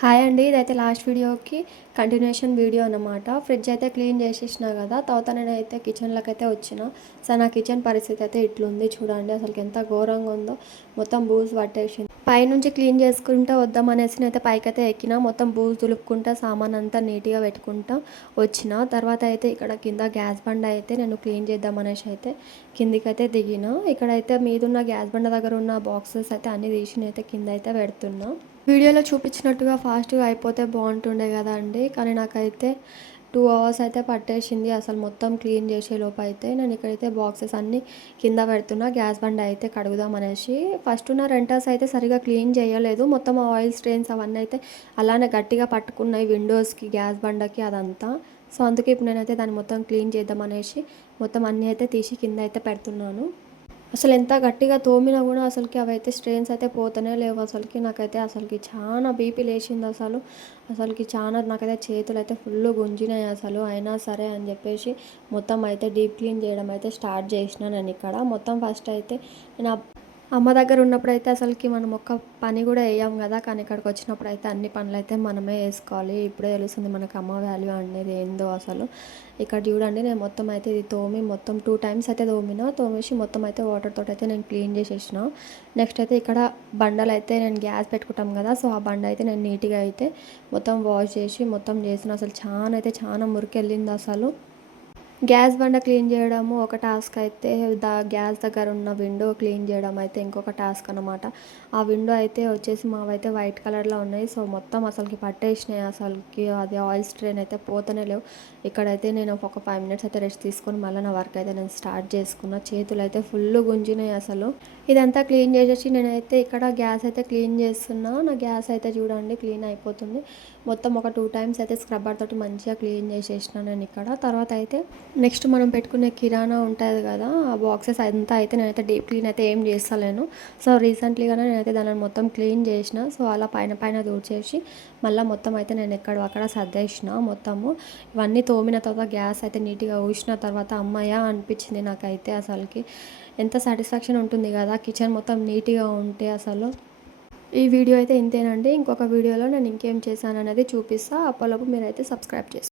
Hi అండి. ఇదైతే last వీడియోకి కంటిన్యూషన్ వీడియో అనమాట. ఫ్రిడ్జ్ అయితే క్లీన్ చేసేసిన కదా, తర్వాత నేనైతే కిచెన్లోకి అయితే వచ్చిన. సో నా కిచెన్ పరిస్థితి అయితే ఇట్లుంది చూడండి. అసలు ఎంత ఘోరంగా ఉందో, మొత్తం బూజు పట్టేసింది. పైనుంచి క్లీన్ చేసుకుంటూ వద్దామనేసి నేనైతే పైకైతే ఎక్కిన. మొత్తం బూజు దులుపుకుంటా సామాన్ అంతా నీట్గా పెట్టుకుంటా వచ్చిన. తర్వాత అయితే ఇక్కడ కింద గ్యాస్ బండ అయితే నేను క్లీన్ చేద్దామనేసి అయితే కిందికైతే దిగిన. ఇక్కడైతే మీదున్న గ్యాస్ బండ దగ్గర ఉన్న బాక్సెస్ అయితే అన్నీ తీసి నేనైతే కింద అయితే పెడుతున్నా. వీడియోలో చూపించినట్టుగా ఫాస్ట్గా అయిపోతే బాగుంటుండే కదా అండి, కానీ నాకైతే 2 అవర్స్ అయితే పట్టేసింది అసలు మొత్తం క్లీన్ చేసే లోపు. అయితే నేను ఇక్కడైతే బాక్సెస్ అన్నీ కింద పెడుతున్నా, గ్యాస్ బండ అయితే కడుగుదాం అనేసి. ఫస్ట్ ఉన్న రెంటర్స్ అయితే సరిగా క్లీన్ చేయలేదు, మొత్తం ఆయిల్ స్ట్రెయిన్స్ అవన్నీ అయితే అలానే గట్టిగా పట్టుకున్నాయి విండోస్కి, గ్యాస్ బండకి అదంతా. సో అందుకే ఇప్పుడు నేనైతే దాన్ని మొత్తం క్లీన్ చేద్దాం అనేసి మొత్తం అన్నీ అయితే తీసి కింద అయితే పెడుతున్నాను. అసలు ఎంత గట్టిగా తోమినా కూడా అసలుకి అవైతే స్ట్రెయిన్స్ అయితే పోతూనే లేవు. అసలుకి నాకైతే అసలుకి చాలా బీపీ లేచింది అసలుకి చాలా నాకైతే చేతులు అయితే ఫుల్ గుంజినాయి అసలు. అయినా సరే అని చెప్పేసి మొత్తం అయితే డీప్ క్లీన్ చేయడం అయితే స్టార్ట్ చేసిన నేను ఇక్కడ. మొత్తం ఫస్ట్ అయితే నేను అమ్మ దగ్గర ఉన్నప్పుడు అయితే అసలుకి మనం ఒక్క పని కూడా వేయం కదా, కానీ ఇక్కడికి వచ్చినప్పుడు అయితే అన్ని పనులు అయితే మనమే వేసుకోవాలి. ఇప్పుడే తెలుస్తుంది మనకు అమ్మ వాల్యూ అనేది ఏందో అసలు. ఇక్కడ చూడండి, నేను మొత్తం అయితే ఇది తోమి మొత్తం 2 టైమ్స్ అయితే తోమేసి మొత్తం అయితే వాటర్ తోటి అయితే నేను క్లీన్ చేసేసిన. నెక్స్ట్ అయితే ఇక్కడ బండలు అయితే నేను గ్యాస్ పెట్టుకుంటాం కదా, సో ఆ బండ అయితే నేను నీట్గా అయితే మొత్తం వాష్ చేసి మొత్తం చేసిన. అసలు చాలా మురికి వెళ్ళింది అసలు. గ్యాస్ బండ క్లీన్ చేయడము ఒక టాస్క్ అయితే, గ్యాస్ దగ్గర ఉన్న విండో క్లీన్ చేయడం అయితే ఇంకొక టాస్క్ అనమాట. ఆ విండో అయితే వచ్చేసి మావైతే వైట్ కలర్లో ఉన్నాయి. సో మొత్తం అసలుకి పట్టేసినాయి అసలుకి. అది ఆయిల్ స్ట్రెయిన్ అయితే పోతూనే లేవు. ఇక్కడైతే నేను ఒక 5 minutes అయితే రెస్ట్ తీసుకొని మళ్ళీ నా వర్క్ అయితే నేను స్టార్ట్ చేసుకున్న. చేతులు అయితే ఫుల్ గుంజినాయి అసలు. ఇదంతా క్లీన్ చేసేసి నేనైతే ఇక్కడ గ్యాస్ అయితే క్లీన్ చేస్తున్నా. నా గ్యాస్ అయితే చూడండి క్లీన్ అయిపోతుంది. మొత్తం ఒక 2 times అయితే స్క్రబ్బర్ తోటి మంచిగా క్లీన్ చేసేసిన నేను ఇక్కడ. తర్వాత అయితే నెక్స్ట్ మనం పెట్టుకునే కిరాణా ఉంటుంది కదా, ఆ బాక్సెస్ అంతా అయితే నేనైతే డీప్ క్లీన్ అయితే ఏం చేస్తలేను. సో రీసెంట్లీగానే నేనైతే దానిని మొత్తం క్లీన్ చేసిన. సో అలా పైన దూర్చేసి మళ్ళీ మొత్తం అయితే నేను అక్కడ సర్దేసిన మొత్తము. ఇవన్నీ తోమిన తర్వాత గ్యాస్ అయితే నీట్గా ఊసిన తర్వాత అమ్మయ్య అనిపించింది నాకైతే. అసలుకి ఎంత సాటిస్ఫాక్షన్ ఉంటుంది కదా కిచెన్ మొత్తం నీట్గా ఉంటే అసలు. ఈ వీడియో అయితే ఇంతేనండి. ఇంకొక వీడియోలో నేను ఇంకేం చేశాను అనేది చూపిస్తాను. అప్పటిలోపు మీరైతే సబ్స్క్రైబ్ చేసుకోండి.